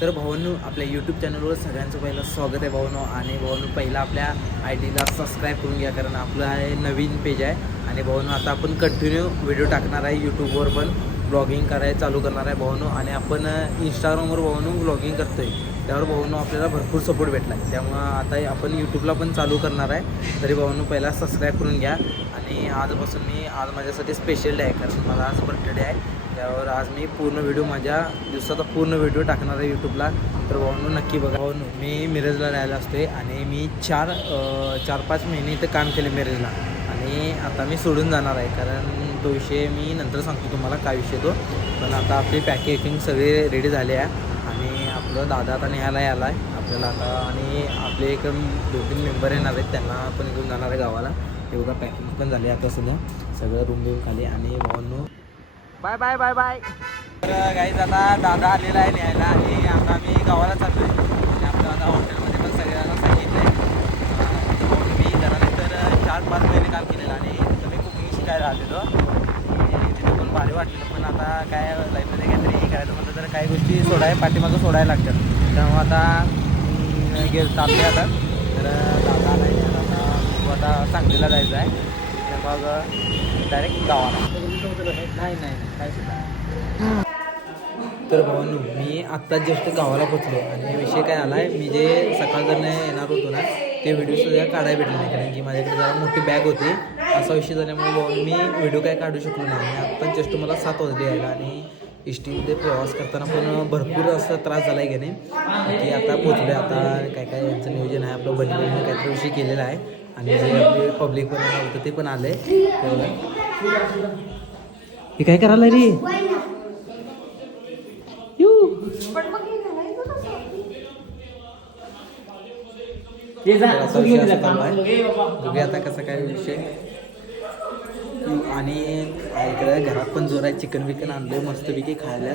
तर भावांनो, आपल्या यूट्यूब चॅनलवर सगळ्यांचं पहिलं स्वागत आहे भावांनो. आणि भावांनो, पहिला आपल्या आय डीला सबस्क्राईब करून घ्या, कारण आपलं आहे नवीन पेज आहे. आणि भावांनो, आता आपण कंटिन्यू व्हिडिओ टाकणार आहे यूट्यूबवर, पण ब्लॉगिंग करायला चालू करणार आहे भावांनो. आणि आपण इंस्टाग्रामवर भावांनो ब्लॉगिंग करतो आहे, त्यावर भावांनो आपल्याला भरपूर सपोर्ट भेटला आहे. त्यामुळं आता आपण यूट्यूबला पण चालू करणार आहे. तरी भावांनो, पहिला सबस्क्राईब करून घ्या. आणि आजपासून आज माझ्यासाठी स्पेशल डे आहे, कारण मला आज बर्थडे आहे. त्यावर आज मी पूर्ण व्हिडिओ, माझ्या दिवसाचा पूर्ण व्हिडिओ टाकणार आहे यूट्यूबला. तर भावांनो, नक्की बघा. भावांनो, मी मिरजला राहायला असते आणि मी 4-5 महिने इथं काम केले मिरजला. आणि आता मी सोडून जाणार आहे, कारण तो विषय मी नंतर सांगतो तुम्हाला काय विषय तो. पण आता आपली पॅकेजिंग सगळे रेडी झाले आहे. आणि आपलं दादा आता न्यायला यायला आहे आपल्याला आता. आणि आपले एक 2-3 मेंबर येणार आहेत, त्यांना पण घेऊन जाणार आहे गावाला. हे बघा, पॅकिंग पण झाली आता सध्या, सगळं रूम घेऊन खाली. आणि भावांनो, बाय बाय बाय बाय. तर गाईज, आता दादा आलेला आहे न्यायला आणि आता आम्ही गावाला चाललो आहे. आणि आपलं आता हॉटेलमध्ये पण सगळ्यांना सांगितलं आहे. मी त्यानंतर 4-5 महिने काम केलेलं आणि तिथं मी कुकिंग शिकायला आलेलो. आणि तिथे पण भारी वाटलेलं. पण आता काय लाईफमध्ये काहीतरी करायचं म्हटलं तर काही गोष्टी पाठीमागं सोडायला लागतात. त्यामुळे आता चालले आता. तर दादा आला आहे, आता सांगलीला जायचं आहे. तर मग डायरेक्ट गावाला. नाही काय सुद्धा. तर भावांनो, मी आत्ता जस्ट गावाला पोचलो. आणि विषय काय आला आहे, मी जे सकाळकडनं येणार होतो ना, ते व्हिडिओ सुद्धा काढायला भेटले नाही, कारण की माझ्याकडे जरा मोठी बॅग होती. असा विषय झाल्यामुळे भाऊ मी व्हिडिओ काय काढू शकलो नाही. आणि आत्ता जस्ट मला 7 वाजले यायला. आणि एस टीमध्ये प्रवास करताना पण भरपूर असा त्रास झाला आहे की नाही, की आता पोचलो. आता काय यांचं नियोजन आहे, आपलं बहिणीने काहीतरी विषय केलेला आहे. आणि जे आपले पब्लिक पण येणार होतं ते पण आले. हे काय करायला रे? बघूया आता कसं काय विषय. आणि इकडे घरात पण जोर आहे, चिकन बिकन आणलंय मस्तपैकी खायला.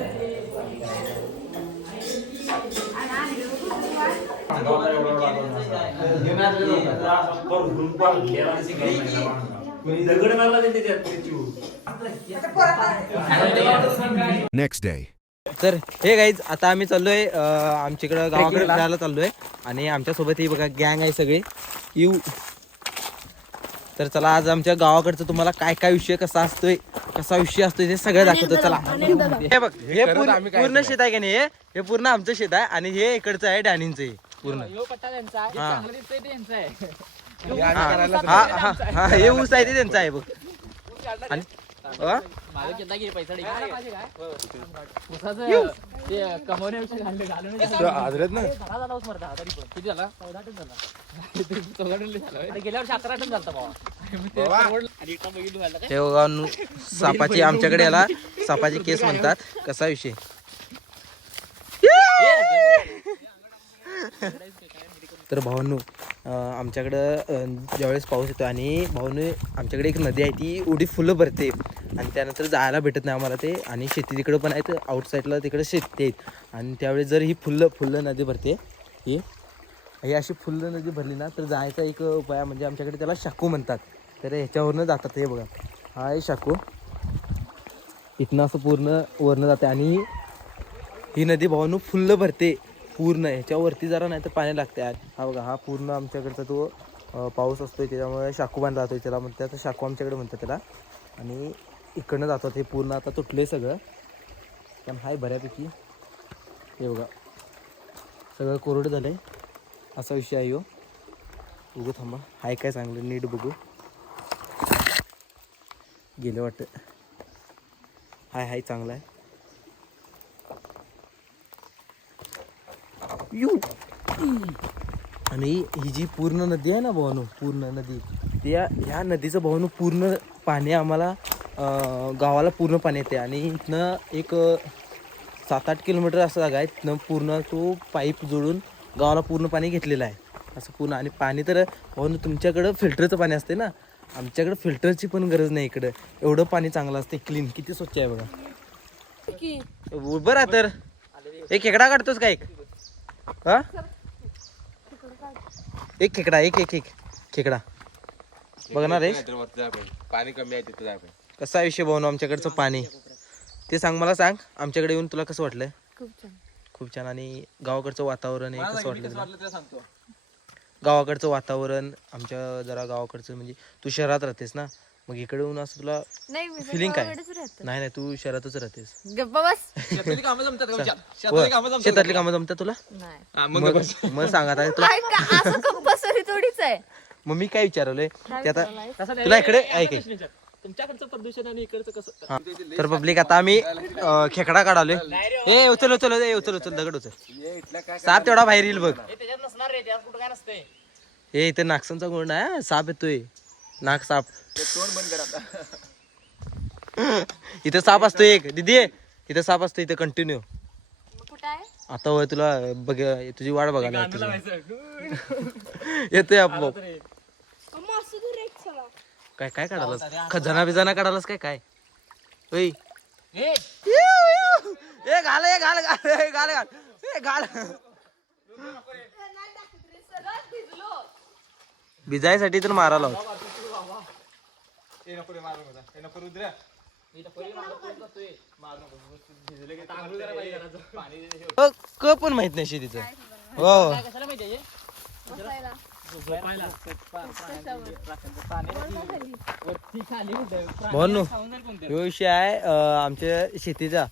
Next day. तर हे गाईज, आता आम्ही चाललोय आमच्याकडं गावाकडे फिरायला चाललोय. आणि आमच्यासोबत ही बघा गँग आहे सगळी येऊ. तर चला, आज आमच्या गावाकडचं तुम्हाला काय काय विषय कसा विषय असतोय ते सगळं दाखवतो. चला, हे बघ, हे पूर्ण शेत आहे का नाही, हे पूर्ण आमचं शेत आहे. आणि हे इकडचं आहे डॅनींचं पूर्ण. हा, हे ऊस आहे ते त्यांचं आहे बघ. आणि सापाची, आमच्याकडे याला सापाची केस म्हणतात. कसा विषय. तर भावांनो, आमच्याकडं ज्यावेळेस पाऊस येतो आणि भावांनो, आमच्याकडे एक नदी आहे, ती एवढी फुलं भरते आणि त्यानंतर जायला भेटत नाही आम्हाला ते. आणि शेती तिकडं पण आहेत, आउटसाईडला तिकडे शेती आहेत. आणि त्यावेळेस जर ही फुल्लं नदी भरते, ही अशी फुल्लं नदी भरली ना, तर जायचा एक उपाय म्हणजे आमच्याकडे त्याला शाकू म्हणतात. तर ह्याच्यावरनं जातात. हे बघा, हा आहे शाकू. इथनं असं पूर्ण वरनं जाते. आणि ही नदी भावांनो फुल्लं भरते पूर्ण. ह्याच्यावरती जरा नाही तर पाणी लागते. हा बघा, हा पूर्ण आमच्याकडचा तो पाऊस असतोय, त्याच्यामुळे शाकू बांधला जातो. त्याला म्हणतात शाकू, आमच्याकडे म्हणतात त्याला. आणि इकडनं जातात. हे पूर्ण आता तुटले सगळं, पण हाय बऱ्यापैकी. हे बघा, सगळं कोरडं झालं आहे. असा विषय आहे. बघू, थांबा, हाय काय चांगलं नीट बघू. गेलं वाटतं. हाय चांगलं आहे. आणि ही जी पूर्ण नदी आहे ना भावानो, पूर्ण नदी, ह्या नदीचं भावानो पूर्ण पाणी आम्हाला गावाला पूर्ण पाणी येते. आणि इथनं एक 7-8 किलोमीटर असं जागा आहे, तिथनं पूर्ण तो पाईप जोडून गावाला पूर्ण पाणी घेतलेलं आहे असं पूर्ण. आणि पाणी तर भावानो, तुमच्याकडं फिल्टरचं पाणी असते ना, आमच्याकडं फिल्टरची पण गरज नाही इकडं. एवढं पाणी चांगलं असते, क्लीन, किती स्वच्छ आहे बघा. बरं, तर एक खेकडा काढतोस का? हा, एक खेकडा, एक खेकडा बघणार आहे. पाणी कमी आहे तिथं. कसा विषय भाऊ आमच्याकडचं पाणी ते सांग, मला सांग. आमच्याकडे येऊन तुला कसं वाटलंय? खूप छान. आणि गावाकडचं वातावरण आहे कसं वाटलं तुला? तुला सांगतो. गावाकडचं वातावरण आमच्या जरा गावाकडचं म्हणजे तू शहरात राहतेस ना, मग इकडे येऊन असं तुला नाही मी फिलिंग काय? गावाकडेच राहते. नाही नाही तू शहरातच राहतेस. गप्पा बस. शेतातली कामं जमतात का विचार? व, शेतातली कामं जमतात शेतातली कामं जमतात तुला? नाही हा, मग मग बस. मग सांग आता तुला. काय का असं कंपल्सरी थोडीच आहे. मग मी काय विचारलंय काय ते आता विचारलंय? तुला इकडे ऐक तुमच्याकडचं प्रदूषण आणि इकडचं कसं हा. तर पब्लिक आता आम्ही खेकडा काढालोय. ए उचल उचल ए उचल उचल दगड उचल. ये इथल्या काय साप तेवढा बाहेर येईल बघ. त्याच्यात नसणार रे, त्यात कुठं काय नसते. हे इथे नागसांचा गुण आहे, साप येतोय. नाग साप. ते तोंड बंद कर आता. इथं साप असतो एक दीदी, इथं साप असतो इथं कंटिन्यू. मग कुठं आहे? आता होय तुला बघ, तुझी वाट बघायला येतोय आपोआप. काय काय काढालास? खजाना बिजाना काढालास काय काय? ओय ए, ए घाल ए घाल घाल ए घाल घाल ए घाल. भिजायसाठी तर मारायला होत. हे नको रे, मारू नका. हे नको रुद्र. क पण माहित नाही शेतीचं. हो कशाला माहितीये? बसायला. झोपायला. वरती खाली उडतं. भाऊ खाऊन जाईल कोणतरी. ह्यो विषय आहे आमच्या शेतीचा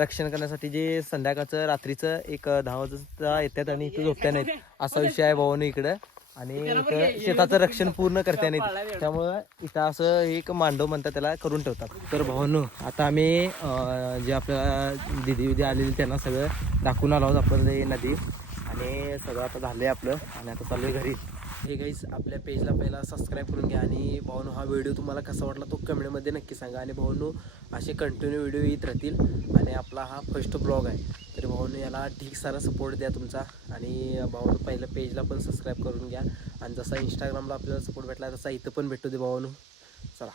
रक्षण करण्यासाठी जे संध्याकाळचं रात्रीचं एक 10 वाजता येतात आणि इथं झोपत्या नाहीत असा विषय आहे भावानं इकडं. आणि इथं शेताचं रक्षण पूर्ण करत्या नाहीत, त्यामुळं इथं असं एक मांडव म्हणतात त्याला करून ठेवतात. तर भावानं आता आम्ही जे आपल्या दिदी विधी आलेली त्यांना सगळं दाखवून आलो आहोत आपण हे नदी, आणि सगळं आता झालंय आपलं आणि आता चाललोय घरी. हे गाईस आपल्या पेजला पहिला सबस्क्राईब करून घ्या. आणि भावानो हा व्हिडिओ तुम्हाला कसा वाटला तो कमेंटमध्ये नक्की सांगा. आणि भावानो असे कंटिन्यू व्हिडिओ येत राहतील. आणि आपला हा फर्स्ट ब्लॉग आहे, तर भावानो याला ठीक सारा सपोर्ट द्या तुमचा. आणि भावानो पहिलं पेजला पण सबस्क्राईब करून घ्या. आणि जसा इंस्टाग्रामला आपल्याला सपोर्ट भेटला तसा इथं पण भेटू दे भावानो. चला.